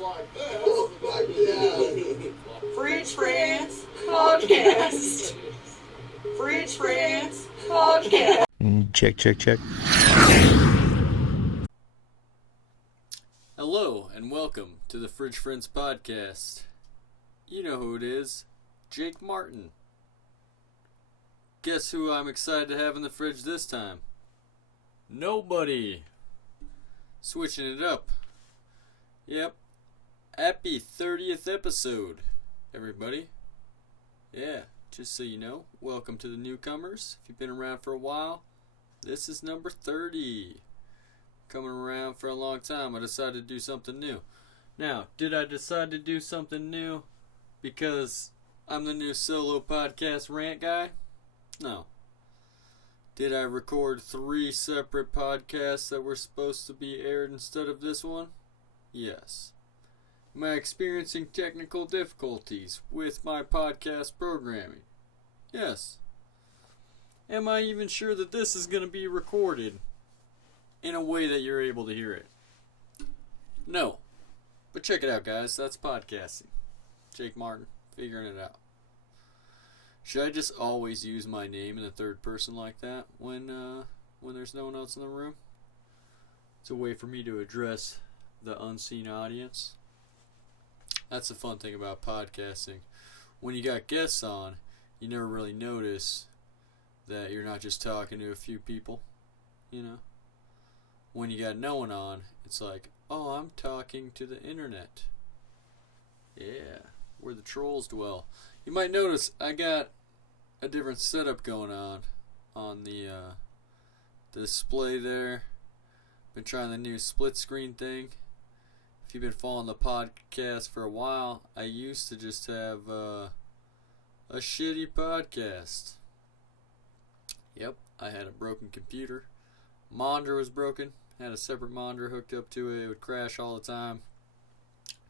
like that. Oh my God. Fridge Friends Podcast. Fridge Friends Podcast. Check. Hello, and welcome to the Fridge Friends Podcast. You know who it is, Jake Martin. Guess who I'm excited to have in the fridge this time? Nobody. Switching it up. Yep. Happy 30th episode, everybody. Yeah, just so you know, welcome to the newcomers. If you've been around for a while, this is number 30. Coming around for a long time, I decided to do something new. Now, did I decide to do something new because I'm the new solo podcast rant guy? No. Did I record 3 separate podcasts that were supposed to be aired instead of this one? Yes. Am I experiencing technical difficulties with my podcast programming? Yes. Am I even sure that this is going to be recorded in a way that you're able to hear it? No. But check it out, guys. That's podcasting. Jake Martin, figuring it out. Should I just always use my name in the third person like that when there's no one else in the room? It's a way for me to address the unseen audience. That's the fun thing about podcasting. When you got guests on, you never really notice that you're not just talking to a few people, you know? When you got no one on, it's like, oh, I'm talking to the internet. Yeah, where the trolls dwell. You might notice I got a different setup going on the display there. Been trying the new split screen thing. If you've been following the podcast for a while, I used to just have a shitty podcast. Yep, I had a broken computer. Monitor was broken. Had a separate monitor hooked up to it. It would crash all the time.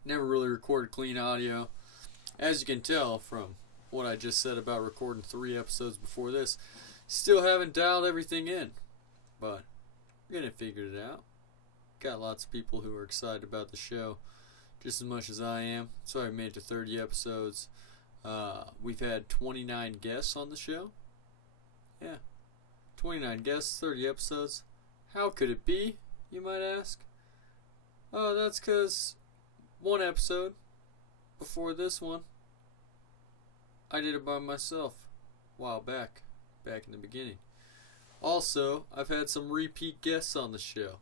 Never really recorded clean audio. As you can tell from what I just said about recording 3 episodes before this, still haven't dialed everything in. But we're gonna figure it out. Got lots of people who are excited about the show just as much as I am. So I made it to 30 episodes. We've had 29 guests on the show. Yeah. 29 guests, 30 episodes. How could it be, you might ask? Oh, that's because one episode before this one, I did it by myself a while back in the beginning. Also, I've had some repeat guests on the show.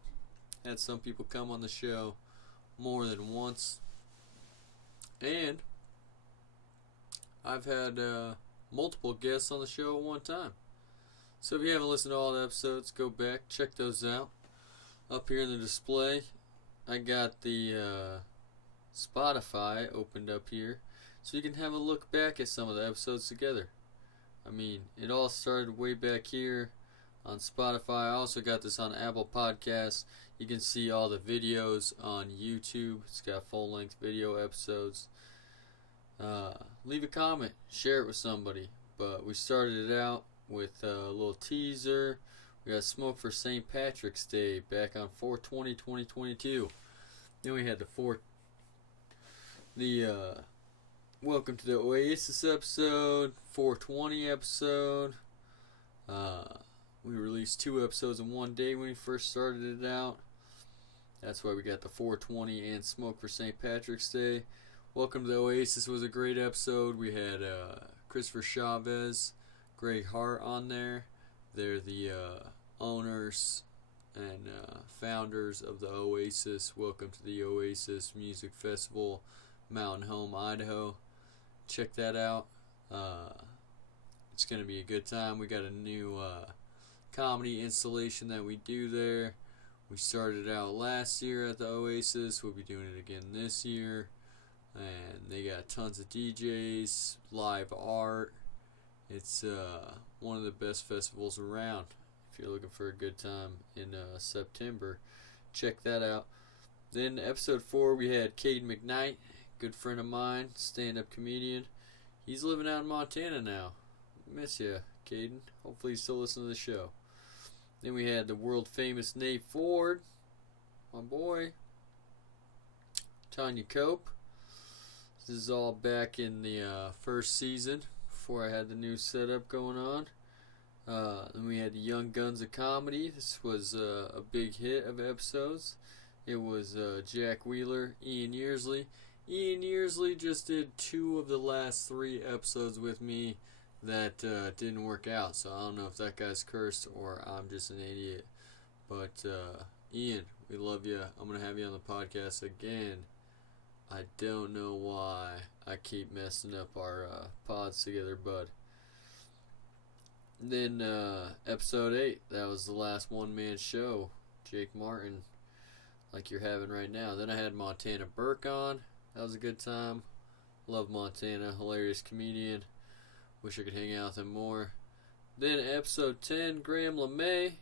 Had some people come on the show more than once. And I've had multiple guests on the show at one time. So if you haven't listened to all the episodes, go back, check those out. Up here in the display, I got the Spotify opened up here, so you can have a look back at some of the episodes together. I mean, it all started way back here on Spotify. I also got this on Apple Podcasts. You can see all the videos on YouTube. It's got full-length video episodes. Leave a comment, share it with somebody. But we started it out with a little teaser. We got Smoke for St. Patrick's Day back on 4/20/2022. Then we had the Welcome to the Oasis episode, 420 episode. We released 2 episodes in one day when we first started it out. That's why we got the 420 and Smoke for St. Patrick's Day. Welcome to the Oasis was a great episode. We had Christopher Chavez, Greg Hart on there. They're the owners and founders of the Oasis. Welcome to the Oasis Music Festival, Mountain Home, Idaho. Check that out. It's going to be a good time. We got a new comedy installation that we do there. We started out last year at the Oasis. We'll be doing it again this year. And they got tons of DJs, live art. It's one of the best festivals around. If you're looking for a good time in September, check that out. Then episode 4, we had Caden McKnight, good friend of mine, stand-up comedian. He's living out in Montana now. Miss ya, Caden. Hopefully you still listen to the show. Then we had the world famous Nate Ford, my boy. Tanya Cope. This is all back in the first season before I had the new setup going on. Then we had the Young Guns of Comedy. This was a big hit of episodes. It was Jack Wheeler, Ian Yearsley. Ian Yearsley just did 2 of the last 3 episodes with me that didn't work out. So I don't know if that guy's cursed or I'm just an idiot. But Ian, we love you. I'm going to have you on the podcast again. I don't know why I keep messing up our pods together, bud. Then episode 8, that was the last one-man show. Jake Martin, like you're having right now. Then I had Montana Burke on. That was a good time. Love Montana, hilarious comedian. Wish I could hang out with him more. Then episode 10, Graham LeMay,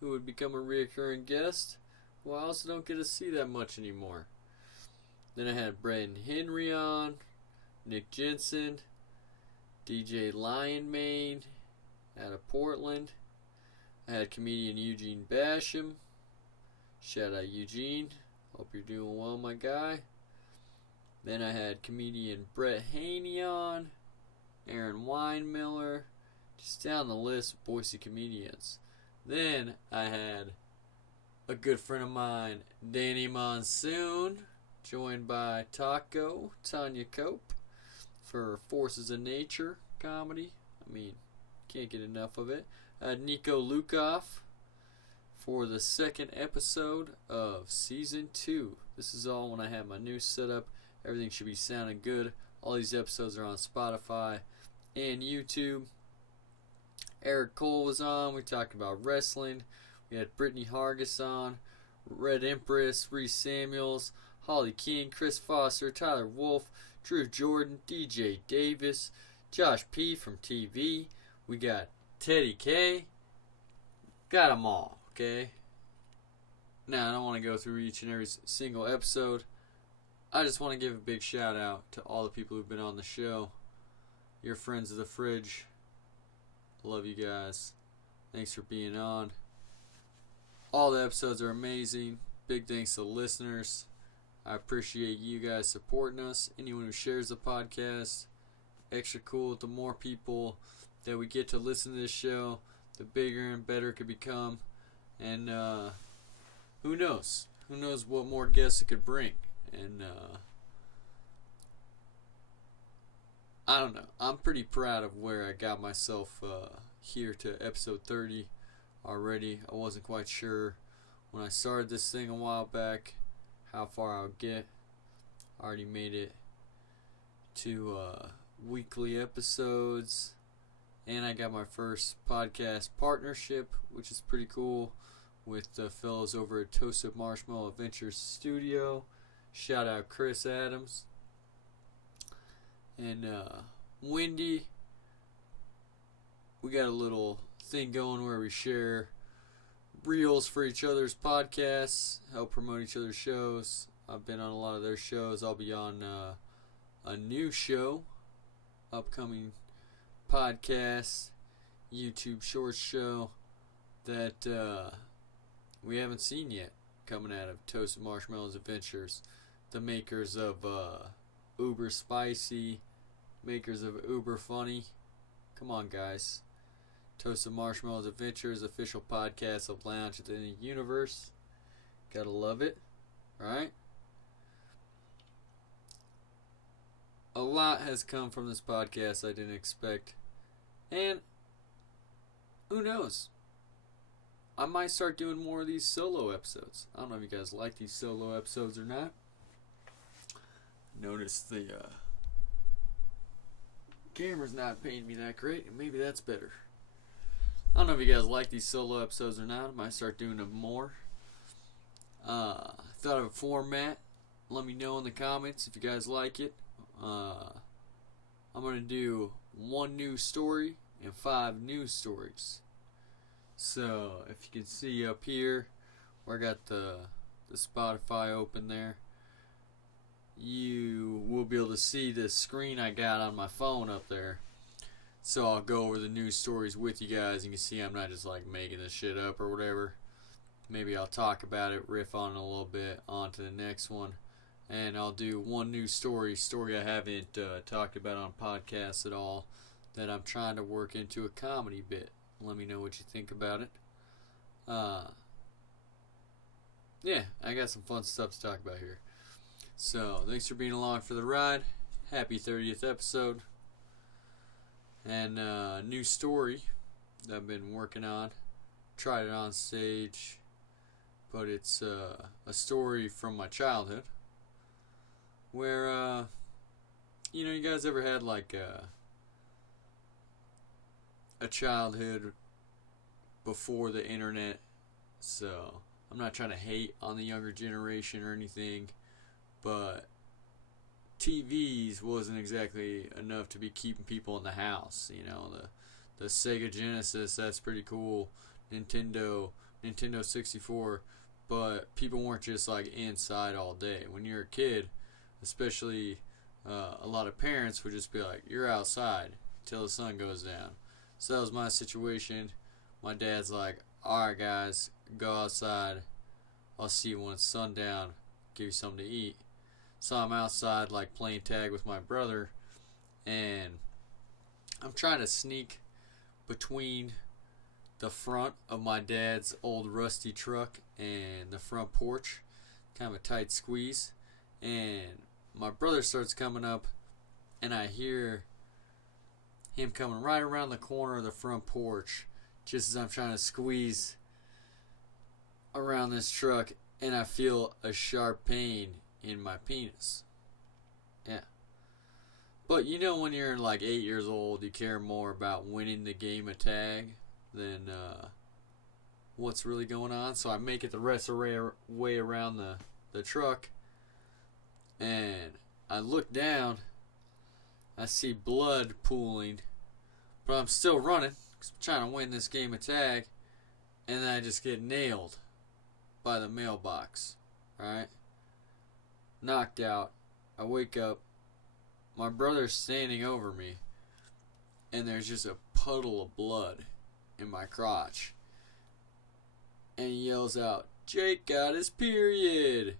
who would become a reoccurring guest, who I also don't get to see that much anymore. Then I had Brandon Henry on, Nick Jensen, DJ Lion Mane out of Portland. I had comedian Eugene Basham. Shout out Eugene. Hope you're doing well, my guy. Then I had comedian Brett Haney on, Aaron Weinmiller, just down the list of Boise comedians. Then I had a good friend of mine, Danny Monsoon, joined by Taco, Tanya Cope, for Forces of Nature comedy. I mean, can't get enough of it. I had Nico Lukoff for the second episode of Season 2. This is all when I have my new setup. Everything should be sounding good. All these episodes are on Spotify and YouTube. Eric Cole was on. We talked about wrestling. We had Brittany Hargis on. Red Empress, Reese Samuels, Holly King, Chris Foster, Tyler Wolf, Drew Jordan, DJ Davis, Josh P. from TV. We got Teddy K. Got them all, okay? Now, I don't want to go through each and every single episode. I just want to give a big shout out to all the people who've been on the show. You're friends of the fridge. Love you guys. Thanks for being on. All the episodes are amazing. Big thanks to the listeners. I appreciate you guys supporting us. Anyone who shares the podcast, extra cool. The more people that we get to listen to this show, the bigger and better it could become. And who knows? Who knows what more guests it could bring? And I don't know. I'm pretty proud of where I got myself here to episode 30 already. I wasn't quite sure when I started this thing a while back how far I would get. I already made it to weekly episodes, and I got my first podcast partnership, which is pretty cool, with the fellows over at Toasted Marshmallow Adventures Studio. Shout out Chris Adams and Wendy. We got a little thing going where we share reels for each other's podcasts, help promote each other's shows. I've been on a lot of their shows. I'll be on a new show, upcoming podcast, YouTube short show that we haven't seen yet, coming out of Toasted Marshmallows Adventures. The makers of Uber Spicy, makers of Uber Funny. Come on, guys. Toasted Marshmallows Adventures, official podcast of Lounge Within the Universe. Gotta love it, right? A lot has come from this podcast I didn't expect. And who knows? I might start doing more of these solo episodes. I don't know if you guys like these solo episodes or not. Notice the camera's not paying me that great, and maybe that's better. I don't know if you guys like these solo episodes or not. I might start doing them more. Thought of a format. Let me know in the comments if you guys like it. I'm going to do 1 news story and 5 news stories. So, if you can see up here, where I got the Spotify open there, you will be able to see the screen I got on my phone up there. So I'll go over the news stories with you guys. You can see I'm not just like making this shit up or whatever. Maybe I'll talk about it, riff on it a little bit, on to the next one. and I'll do one new story I haven't talked about on podcasts at all, that I'm trying to work into a comedy bit. Let me know what you think about it. Yeah, I got some fun stuff to talk about here. So, thanks for being along for the ride. Happy 30th episode. And new story that I've been working on. Tried it on stage, but it's a story from my childhood. Where, you guys ever had like a childhood before the internet? So, I'm not trying to hate on the younger generation or anything, but TVs wasn't exactly enough to be keeping people in the house. The Sega Genesis, that's pretty cool. Nintendo 64, but people weren't just like inside all day. When you're a kid, especially a lot of parents would just be like, you're outside till the sun goes down. So that was my situation. My dad's like, alright guys, go outside. I'll see you when it's sundown. Give you something to eat. So I'm outside like playing tag with my brother, and I'm trying to sneak between the front of my dad's old rusty truck and the front porch. Kind of a tight squeeze. And my brother starts coming up, and I hear him coming right around the corner of the front porch just as I'm trying to squeeze around this truck, and I feel a sharp pain in my penis. Yeah. But when you're like 8 years old, you care more about winning the game of tag than what's really going on. So I make it the rest of the way around the truck, and I look down. I see blood pooling, but I'm still running because I'm trying to win this game of tag, and then I just get nailed by the mailbox. Right? Knocked out. I wake up. My brother's standing over me, and there's just a puddle of blood in my crotch. And he yells out, "Jake got his period."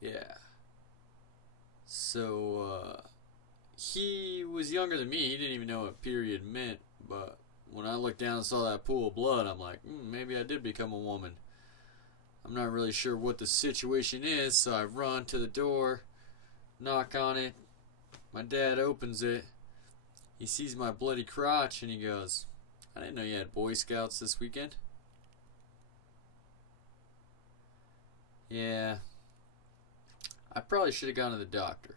Yeah. So, he was younger than me. He didn't even know what period meant. But when I looked down and saw that pool of blood, I'm like, maybe I did become a woman. I'm not really sure what the situation is, so I run to the door, knock on it. My dad opens it. He sees my bloody crotch, and he goes, "I didn't know you had Boy Scouts this weekend." Yeah. I probably should have gone to the doctor.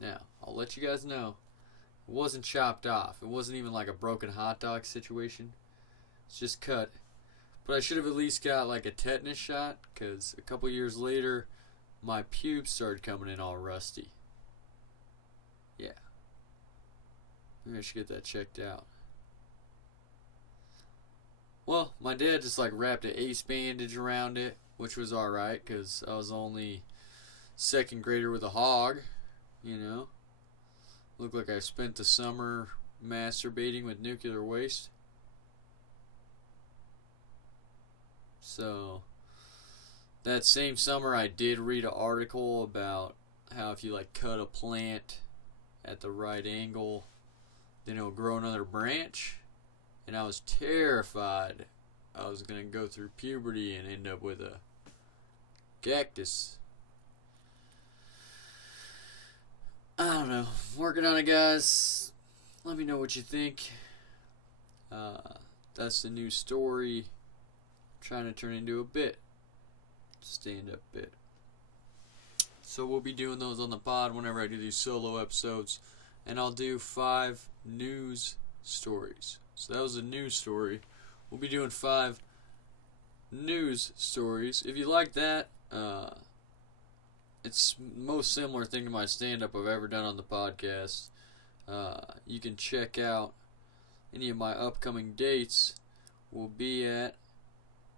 Now, I'll let you guys know, it wasn't chopped off. It wasn't even like a broken hot dog situation. It's just cut. But I should have at least got like a tetanus shot, because a couple years later, my pubes started coming in all rusty. Yeah. Maybe I should get that checked out. Well, my dad just like wrapped an ace bandage around it, which was alright, because I was only second grader with a hog, Looked like I spent the summer masturbating with nuclear waste. So, that same summer I did read an article about how if you like cut a plant at the right angle, then it'll grow another branch. And I was terrified I was going to go through puberty and end up with a cactus. I don't know. Working on it, guys. Let me know what you think. That's the new story. Trying to turn into a bit. Stand-up bit. So we'll be doing those on the pod whenever I do these solo episodes. And I'll do 5 news stories. So that was a news story. We'll be doing 5 news stories. If you like that, it's the most similar thing to my stand-up I've ever done on the podcast. You can check out any of my upcoming dates. Will be at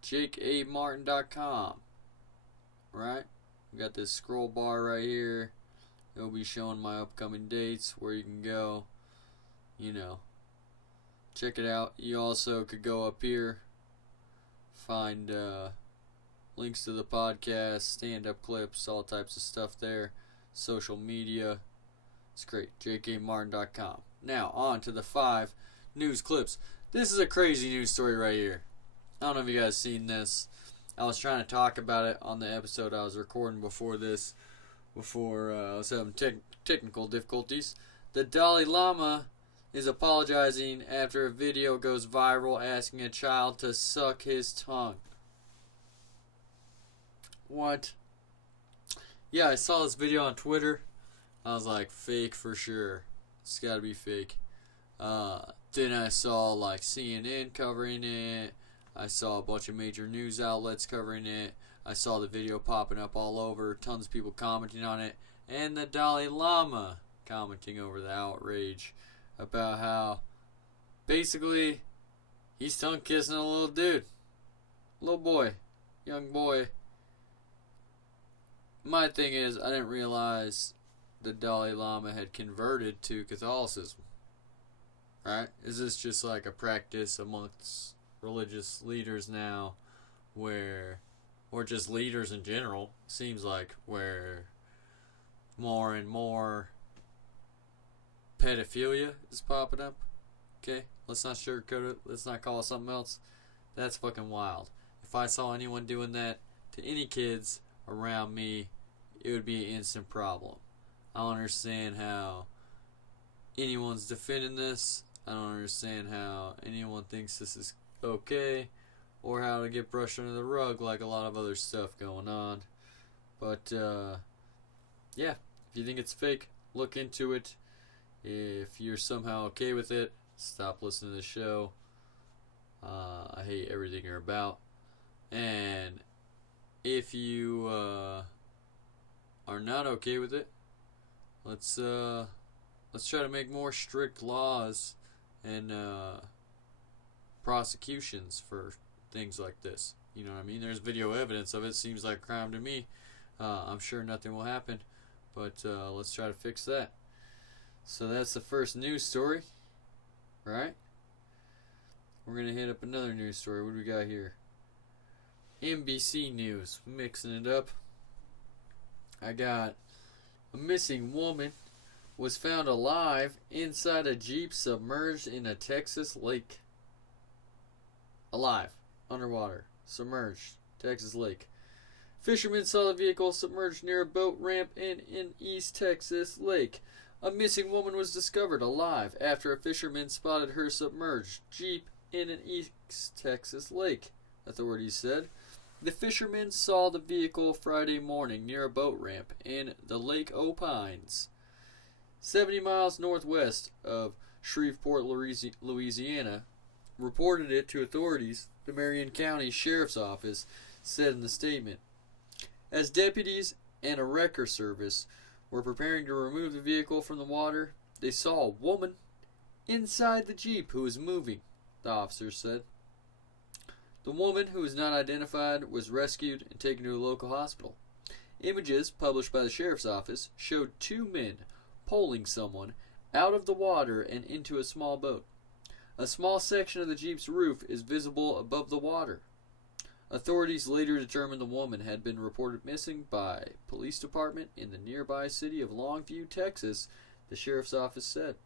jakeamartin.com. Right? We got this scroll bar right here. It'll be showing my upcoming dates, where you can go. Check it out. You also could go up here, find links to the podcast, stand-up clips, all types of stuff there, social media. It's great. jkmartin.com. Now, on to the 5 news clips. This is a crazy news story right here. I don't know if you guys seen this. I was trying to talk about it on the episode I was recording before this, I was having technical difficulties. The Dalli Lama is apologizing after a video goes viral asking a child to suck his tongue. What? Yeah, I saw this video on Twitter. I was like, fake for sure. It's gotta be fake. Then I saw like CNN covering it. I saw a bunch of major news outlets covering it. I saw the video popping up all over. Tons of people commenting on it. And the Dalai Lama commenting over the outrage about how basically he's tongue kissing a little dude. Little boy. Young boy. My thing is, I didn't realize the Dalai Lama had converted to Catholicism. Right? Is this just like a practice amongst religious leaders now where, or just leaders in general, seems like, where more and more pedophilia is popping up? Okay? Let's not sugarcoat it. Let's not call it something else. That's fucking wild. If I saw anyone doing that to any kids around me, it would be an instant problem. I don't understand how anyone's defending this. I don't understand how anyone thinks this is okay, or how to get brushed under the rug like a lot of other stuff going on. But yeah, if you think it's fake, look into it. If you're somehow okay with it, stop listening to the show. I hate everything you're about. And if you are not okay with it, let's try to make more strict laws and prosecutions for things like this. You know what I mean? There's video evidence of it. Seems like a crime to me. I'm sure nothing will happen, but let's try to fix that. So that's the first news story, right? We're gonna hit up another news story. What do we got here? NBC News, mixing it up. I got a missing woman was found alive inside a Jeep submerged in a Texas lake. Alive, underwater, submerged, Texas lake. Fishermen saw the vehicle submerged near a boat ramp in an East Texas lake. A missing woman was discovered alive after a fisherman spotted her submerged Jeep in an East Texas lake, authorities said. The fishermen saw the vehicle Friday morning near a boat ramp in the Lake Opines, 70 miles northwest of Shreveport, Louisiana. Reported it to authorities, the Marion County Sheriff's Office said in the statement. As deputies and a wrecker service were preparing to remove the vehicle from the water, they saw a woman inside the Jeep who was moving, the officers said. The woman, who was not identified, was rescued and taken to a local hospital. Images published by the Sheriff's Office showed 2 men pulling someone out of the water and into a small boat. A small section of the Jeep's roof is visible above the water. Authorities later determined the woman had been reported missing by police department in the nearby city of Longview, Texas, the Sheriff's Office said.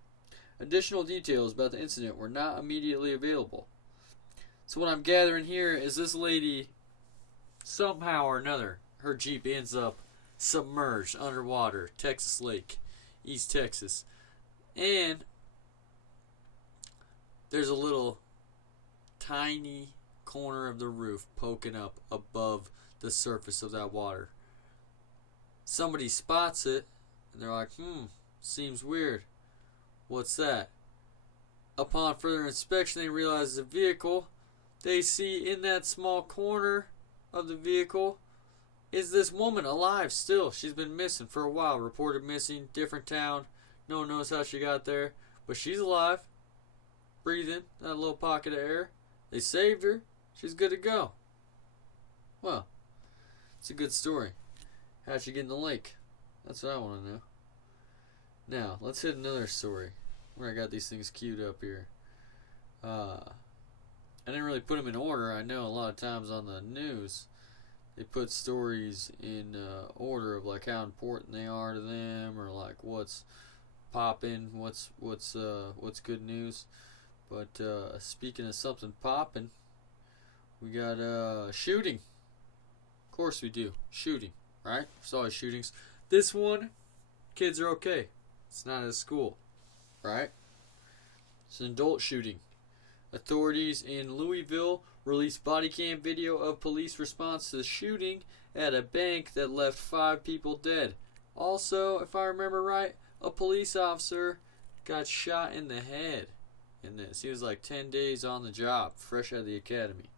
Additional details about the incident were not immediately available. So what I'm gathering here is this lady, somehow or another, her Jeep ends up submerged underwater, Texas Lake, East Texas. And there's a little tiny corner of the roof poking up above the surface of that water. Somebody spots it, and they're like, seems weird. What's that? Upon further inspection, they realize the vehicle they see in that small corner of the vehicle is this woman alive still. She's been missing for a while. Reported missing, different town. No one knows how she got there. But she's alive. Breathing that little pocket of air. They saved her. She's good to go. Well, it's a good story. How'd she get in the lake? That's what I want to know. Now, let's hit another story. Where I got these things queued up here. I didn't really put them in order. I know a lot of times on the news they put stories in order of like how important they are to them, or like what's popping, what's good news. But speaking of something popping, we got shooting. Of course we do. Shooting, right? It's always shootings. This one, kids are okay. It's not at school, right? It's an adult shooting. Authorities in Louisville released body cam video of police response to the shooting at a bank that left 5 people dead. Also, if I remember right, a police officer got shot in the head in this. He was like 10 days on the job, fresh out of the academy.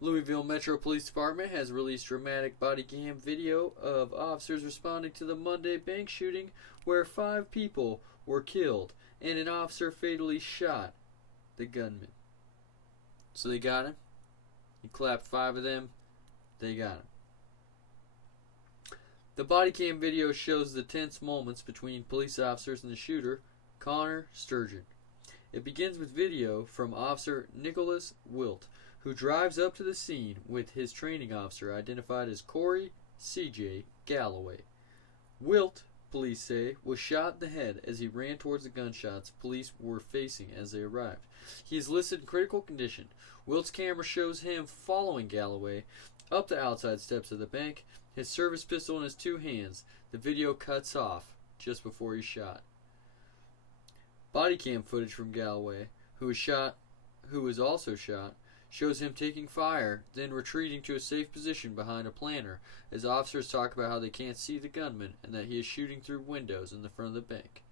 Louisville Metro Police Department has released dramatic body cam video of officers responding to the Monday bank shooting where 5 people were killed and an officer fatally shot the gunman. So they got him. He clapped 5 of them. They got him. The body cam video shows the tense moments between police officers and the shooter, Connor Sturgeon. It begins with video from Officer Nicholas Wilt, who drives up to the scene with his training officer identified as Corey C.J. Galloway. Wilt, police say, was shot in the head as he ran towards the gunshots police were facing as they arrived. He is listed in critical condition. Wilt's camera shows him following Galloway up the outside steps of the bank, his service pistol in his 2 hands. The video cuts off just before he's shot. Body cam footage from Galloway, who was also shot, shows him taking fire, then retreating to a safe position behind a planter as officers talk about how they can't see the gunman and that he is shooting through windows in the front of the bank.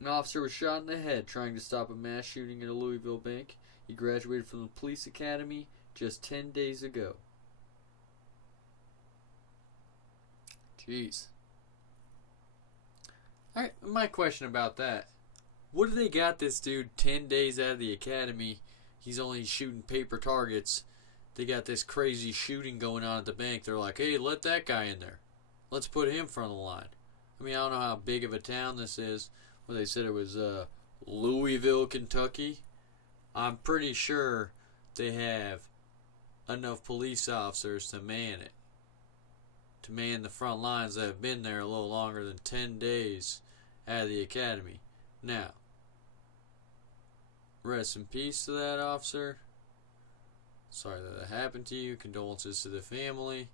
An officer was shot in the head trying to stop a mass shooting at a Louisville bank. He graduated from the police academy just 10 days ago. Jeez. Alright, my question about that. What do they got this dude 10 days out of the academy? He's only shooting paper targets. They got this crazy shooting going on at the bank. They're like, hey, let that guy in there. Let's put him front of the line. I mean, I don't know how big of a town this is. Well, they said it was Louisville, Kentucky. I'm pretty sure they have enough police officers to man it. To man the front lines that have been there a little longer than 10 days out of the academy. Now, rest in peace to that officer. Sorry that happened to you. Condolences to the family.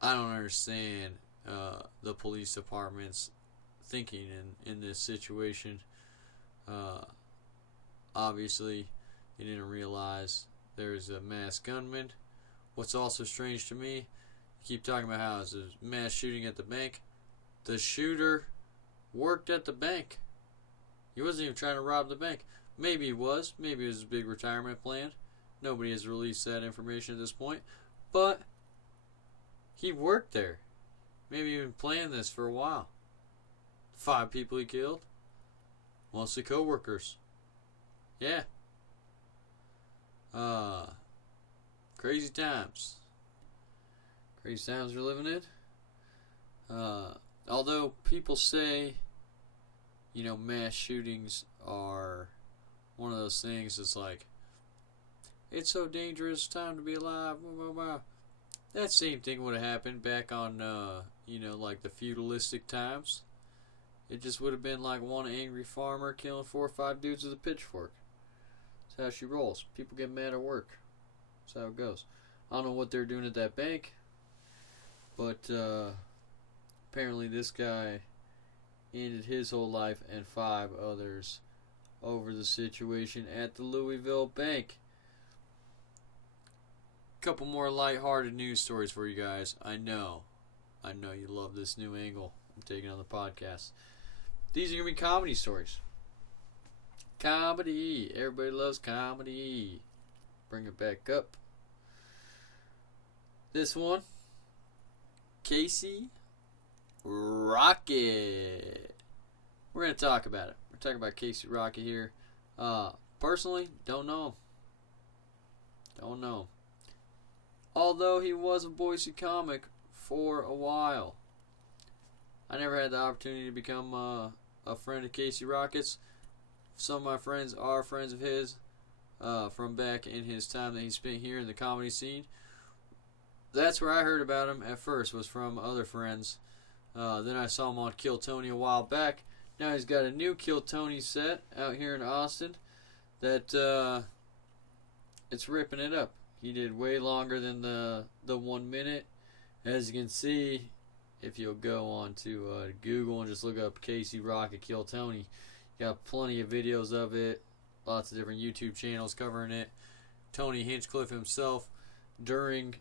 I don't understand the police department's thinking in this situation. Obviously, they didn't realize there's a mass gunman. What's also strange to me, you keep talking about how it's a mass shooting at the bank. The shooter worked at the bank. He wasn't even trying to rob the bank. Maybe he was. Maybe it was a big retirement plan. Nobody has released that information at this point. But he worked there. Maybe even planned this for a while. 5 people he killed. Mostly co-workers. Yeah. Crazy times. Crazy times we're living in. Although people say, you know, mass shootings are one of those things that's like, it's so dangerous, time to be alive, blah, blah, blah. That same thing would have happened back on, you know, like the feudalistic times. It just would have been like one angry farmer killing 4 or 5 dudes with a pitchfork. That's how she rolls. People get mad at work. That's how it goes. I don't know what they're doing at that bank, but apparently this guy ended his whole life and 5 others over the situation at the Louisville bank. Couple more lighthearted news stories for you guys. I know you love this new angle I'm taking on the podcast. These are going to be comedy stories. Comedy. Everybody loves comedy. Bring it back up. This one, Casey Rocket. We're going to talk about it. We're talking about Casey Rocket here. Personally, don't know him. Don't know him. Although he was a Boise comic for a while. I never had the opportunity to become a friend of Casey Rocket's. Some of my friends are friends of his. from back in his time that he spent here in the comedy scene. That's where I heard about him at first, was from other friends. Then I saw him on Kill Tony a while back. Now he's got a new Kill Tony set out here in Austin that it's ripping it up. He did way longer than the 1 minute. As you can see, if you'll go on to Google and just look up Casey Rocket Kill Tony, you got plenty of videos of it, lots of different YouTube channels covering it. Tony Hinchcliffe himself during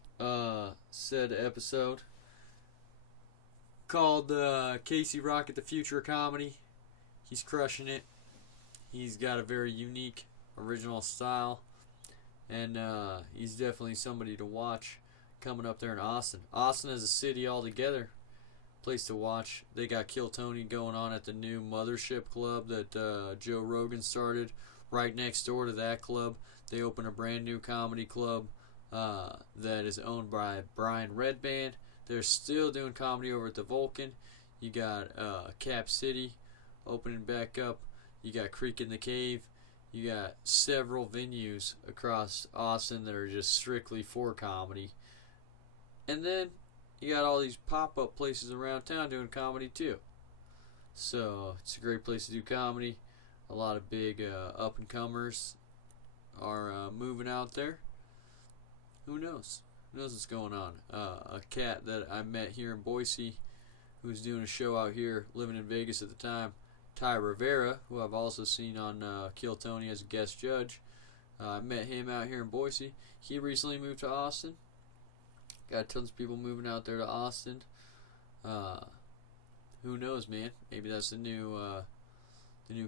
said episode called Casey Rocket the Future of Comedy. He's crushing it. He's got a very unique, original style, and he's definitely somebody to watch coming up there in Austin. Austin as a city altogether, place to watch. They got Kill Tony going on at the new Mothership Club that Joe Rogan started. Right next door to that club, they opened a brand new comedy club that is owned by Brian Redband. They're still doing comedy over at the Vulcan. You got Cap City opening back up. You got Creek in the Cave. You got several venues across Austin that are just strictly for comedy. And then you got all these pop-up places around town doing comedy too. So it's a great place to do comedy. A lot of big up-and-comers are moving out there. Who knows? Who knows what's going on? A cat that I met here in Boise who was doing a show out here, living in Vegas at the time, Ty Rivera, who I've also seen on Kill Tony as a guest judge. I met him out here in Boise. He recently moved to Austin. Got tons of people moving out there to Austin. Who knows, man? Maybe that's the new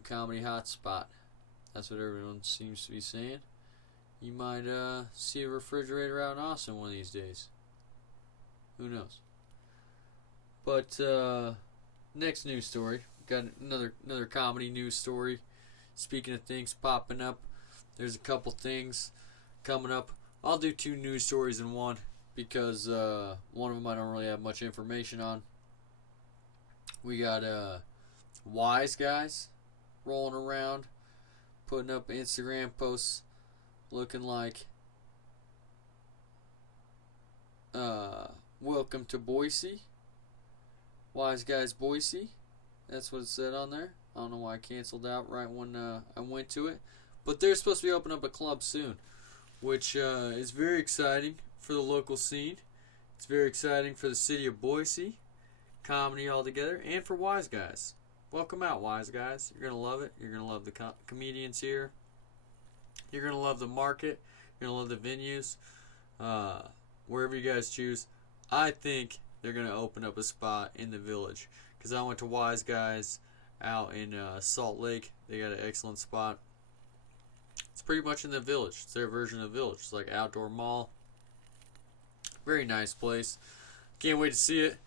comedy hotspot. That's what everyone seems to be saying. You might see a refrigerator out in Austin one of these days. Who knows? But next news story. Got another comedy news story. Speaking of things popping up, there's a couple things coming up. I'll do two news stories in one because one of them I don't really have much information on. We got Wise Guys rolling around, putting up Instagram posts looking like welcome to Boise. Wise Guys Boise. That's what it said on there. I don't know why I canceled out right when I went to it. But they're supposed to be opening up a club soon, which is very exciting for the local scene. It's very exciting for the city of Boise, comedy altogether, and for Wise Guys. Welcome out, Wise Guys. You're going to love it. You're going to love the comedians here. You're going to love the market. You're going to love the venues. Wherever you guys choose. I think they're going to open up a spot in the Village. Because I went to Wise Guys out in Salt Lake. They got an excellent spot. It's pretty much in the Village. It's their version of the Village. It's like outdoor mall. Very nice place. Can't wait to see it.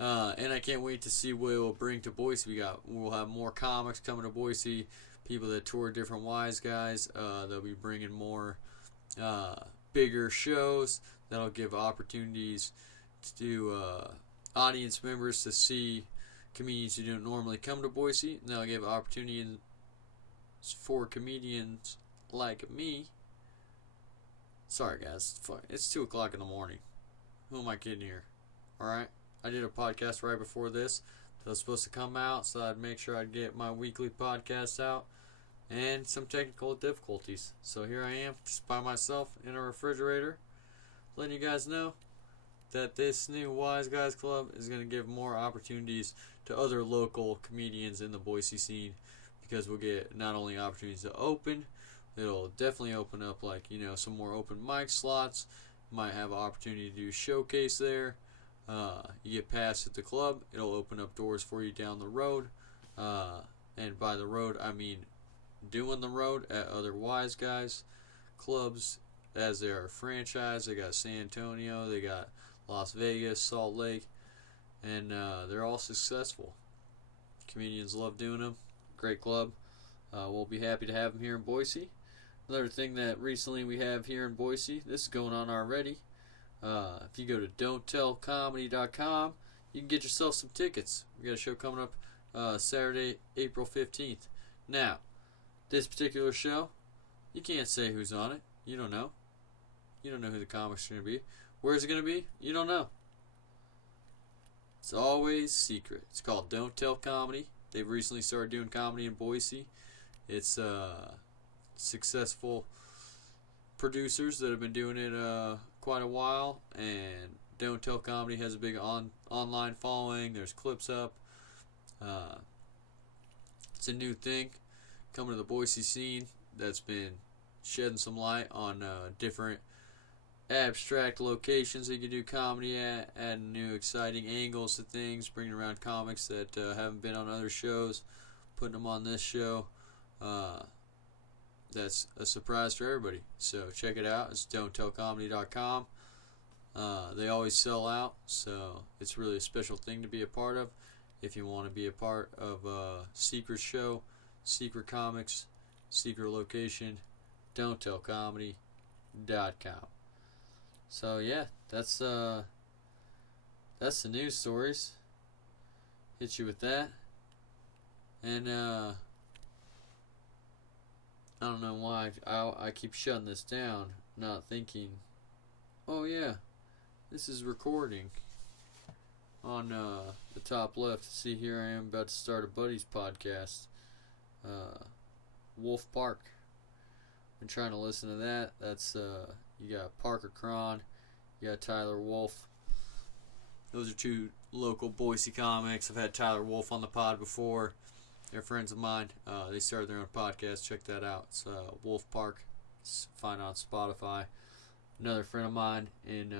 And I can't wait to see what it will bring to Boise. We'll have more comics coming to Boise. People that tour different Wise Guys. They'll be bringing more bigger shows. That'll give opportunities to audience members to see comedians who don't normally come to Boise. And that'll give opportunities for comedians like me. Sorry guys, it's 2 o'clock in the morning. Who am I kidding here? Alright? I did a podcast right before this that was supposed to come out, so I'd make sure I'd get my weekly podcast out, and some technical difficulties. So here I am, just by myself in a refrigerator, letting you guys know that this new Wise Guys Club is going to give more opportunities to other local comedians in the Boise scene, because we'll get not only opportunities to open, it'll definitely open up some more open mic slots. Might have an opportunity to do showcase there. You get passed at the club, it'll open up doors for you down the road. And by the road, I mean doing the road at other Wise Guys clubs, as they are a franchise. They got San Antonio, they got Las Vegas, Salt Lake, and they're all successful. Comedians love doing them. Great club. We'll be happy to have them here in Boise. Another thing that recently we have here in Boise, this is going on already. If you go to don'ttellcomedy.com, you can get yourself some tickets. We got a show coming up Saturday, April 15th. Now, this particular show, You can't say who's on it. You don't know. You don't know who the comic's going to be. Where's it going to be? You don't know. It's always secret. It's called Don't Tell Comedy. They've recently started doing comedy in Boise. It's successful producers that have been doing it quite a while, and Don't Tell Comedy has a big online following. There's clips up. It's a new thing coming to the Boise scene that's been shedding some light on different abstract locations that you can do comedy at, adding new exciting angles to things, bringing around comics that haven't been on other shows, putting them on this show. That's a surprise for everybody. So check it out. It's don'ttellcomedy.com. They always sell out, so it's really a special thing to be a part of. If you want to be a part of a secret show, secret comics, secret location, don'ttellcomedy.com. So yeah, that's the news stories. Hit you with that. And I don't know why I keep shutting this down, not thinking, oh yeah, this is recording. On the top left, see here I am about to start a buddy's podcast, Wolf Park. Been trying to listen to that. That's you got Parker Cron, you got Tyler Wolf. Those are two local Boise comics. I've had Tyler Wolf on the pod before. They're friends of mine. They started their own podcast. Check that out. It's Wolf Park. It's fine on Spotify. Another friend of mine in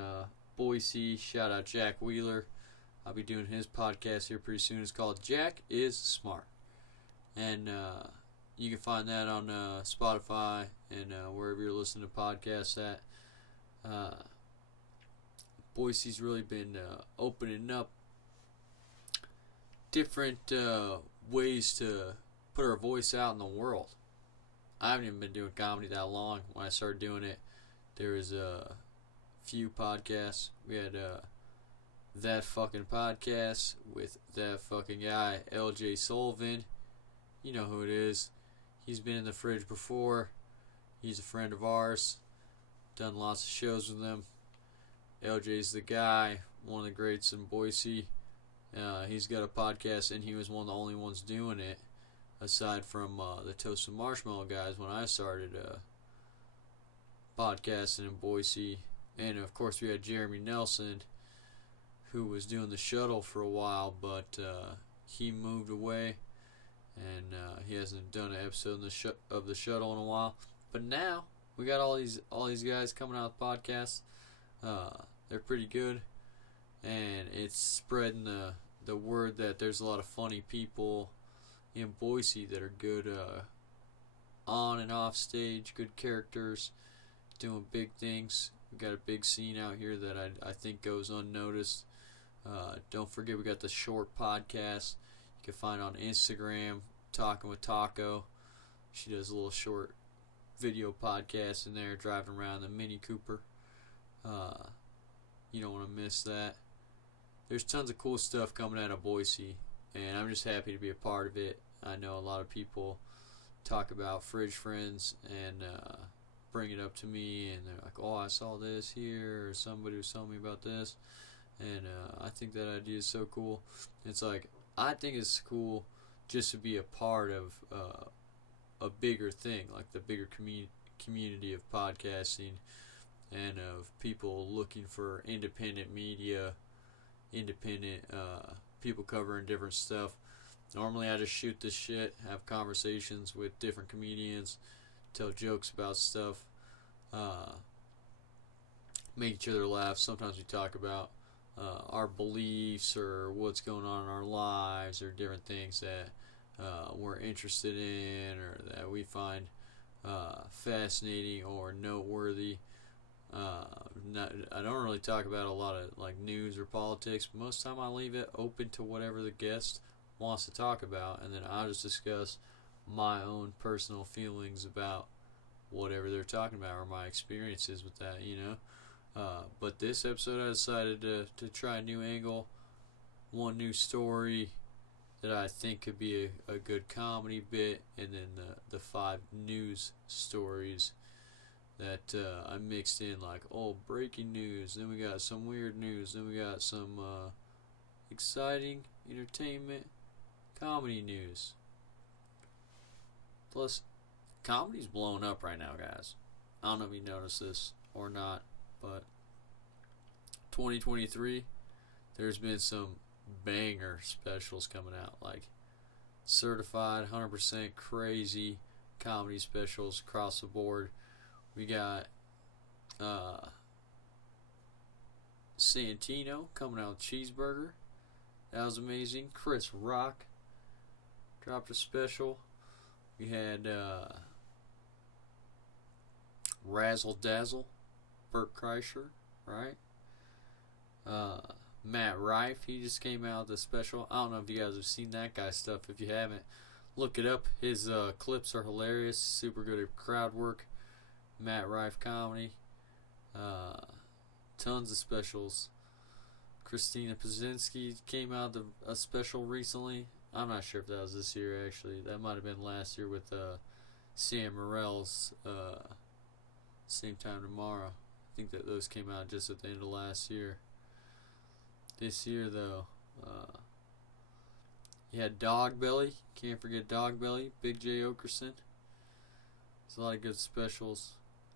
Boise. Shout out Jack Wheeler. I'll be doing his podcast here pretty soon. It's called Jack is Smart. And you can find that on Spotify and wherever you're listening to podcasts at. Boise's really been opening up different ways to put our voice out in the world. I haven't even been doing comedy that long. When I started doing it, there was a few podcasts. We had That Fucking Podcast with that fucking guy, LJ Sullivan. You know who it is. He's been in the fridge before. He's a friend of ours. Done lots of shows with him. LJ's the guy, one of the greats in Boise. He's got a podcast, and he was one of the only ones doing it, aside from the Toast and Marshmallow guys when I started podcasting in Boise. And of course we had Jeremy Nelson, who was doing the shuttle for a while, but he moved away, and he hasn't done an episode of the shuttle in a while. But now we got all these guys coming out with podcasts. They're pretty good, and it's spreading the word that there's a lot of funny people in Boise that are good on and off stage, good characters, doing big things. We got a big scene out here that I think goes unnoticed. Don't forget we got the Short podcast. You can find on Instagram, Talking with Taco. She does a little short video podcast in there, driving around the Mini Cooper. You don't want to miss that. There's tons of cool stuff coming out of Boise, and I'm just happy to be a part of it. I know a lot of people talk about Fridge Friends and bring it up to me, and they're like, oh, I saw this here, or somebody was telling me about this, and I think that idea is so cool. It's like, I think it's cool just to be a part of a bigger thing, like the bigger community of podcasting, and of people looking for independent media, independent people covering different stuff. Normally I just shoot this shit, have conversations with different comedians, tell jokes about stuff, make each other laugh. Sometimes we talk about our beliefs or what's going on in our lives, or different things that we're interested in or that we find fascinating or noteworthy. I don't really talk about a lot of like news or politics, but most of the time I leave it open to whatever the guest wants to talk about, and then I'll just discuss my own personal feelings about whatever they're talking about, or my experiences with that, you know. But this episode I decided to try a new angle, one new story, that I think could be a good comedy bit, and then the 5 news stories that I mixed in, like, oh, breaking news, then we got some weird news, then we got some exciting entertainment comedy news. Plus, comedy's blowing up right now, guys. I don't know if you noticed this or not, but 2023, there's been some banger specials coming out, like certified 100% crazy comedy specials across the board. We got Santino coming out with Cheeseburger. That was amazing. Chris Rock dropped a special. We had Razzle Dazzle, Burt Kreischer, right? Matt Rife, he just came out with a special. I don't know if you guys have seen that guy's stuff. If you haven't, look it up. His clips are hilarious. Super good at crowd work. Matt Rife comedy. Tons of specials. Christina Pazzinski came out with a special recently. I'm not sure if that was this year, actually. That might have been last year with Sam Morrill's Same Time Tomorrow. I think that those came out just at the end of last year. This year, though, you had Dog Belly. Can't forget Dog Belly. Big J. Okerson. There's a lot of good specials.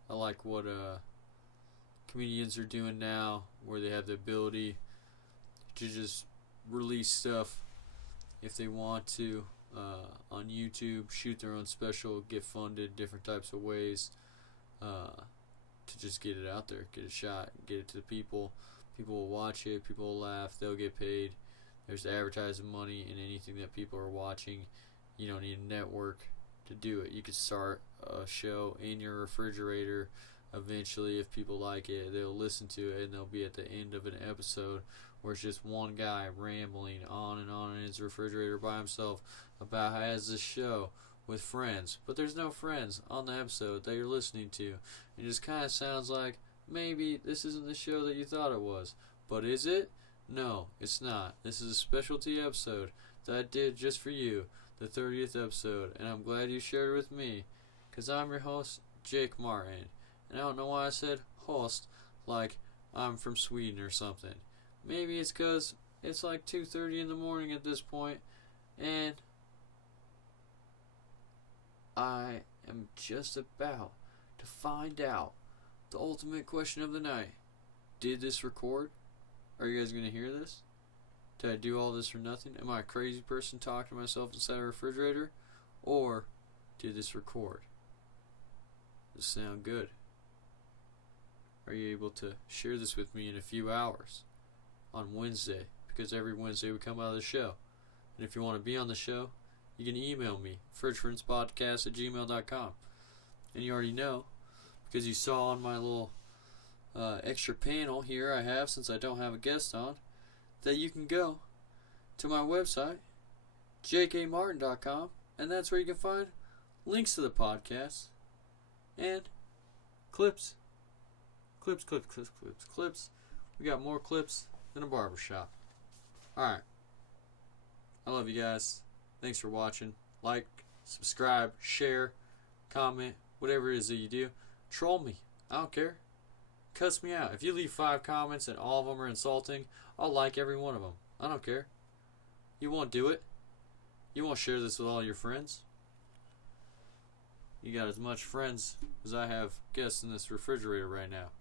I like what comedians are doing now, where they have the ability to just release stuff if they want to on YouTube, shoot their own special, get funded different types of ways to just get it out there, get a shot, get it to the people. People will watch it, people will laugh, they'll get paid. There's advertising money in anything that people are watching. You don't need a network to do it. You could start a show in your refrigerator. Eventually, if people like it, they'll listen to it, and they'll be at the end of an episode where it's just one guy rambling on in his refrigerator by himself about how he has this show with friends. But there's no friends on the episode that you're listening to. It just kind of sounds like, maybe this isn't the show that you thought it was. But is it? No, it's not. This is a specialty episode that I did just for you, the 30th episode, and I'm glad you shared it with me, because I'm your host, Jake Martin. And I don't know why I said host like I'm from Sweden or something. Maybe it's because it's like 2:30 in the morning at this point, and I am just about to find out the ultimate question of the night. Did this record? Are you guys going to hear this? Did I do all this for nothing? Am I a crazy person talking to myself inside a refrigerator? Or did this record? Does it sound good? Are you able to share this with me in a few hours on Wednesday? Because every Wednesday we come out of the show. And if you want to be on the show, you can email me, fridgefriendspodcast@gmail.com. And you already know, because you saw on my little extra panel here I have, since I don't have a guest on, that you can go to my website, jkmartin.com, and that's where you can find links to the podcast and clips. Clips. We got more clips than a barbershop. Alright. I love you guys. Thanks for watching. Like, subscribe, share, comment, whatever it is that you do. Troll me. I don't care. Cuss me out. If you leave 5 comments and all of them are insulting, I'll like every one of them. I don't care. You won't do it. You won't share this with all your friends. You got as much friends as I have guests in this refrigerator right now.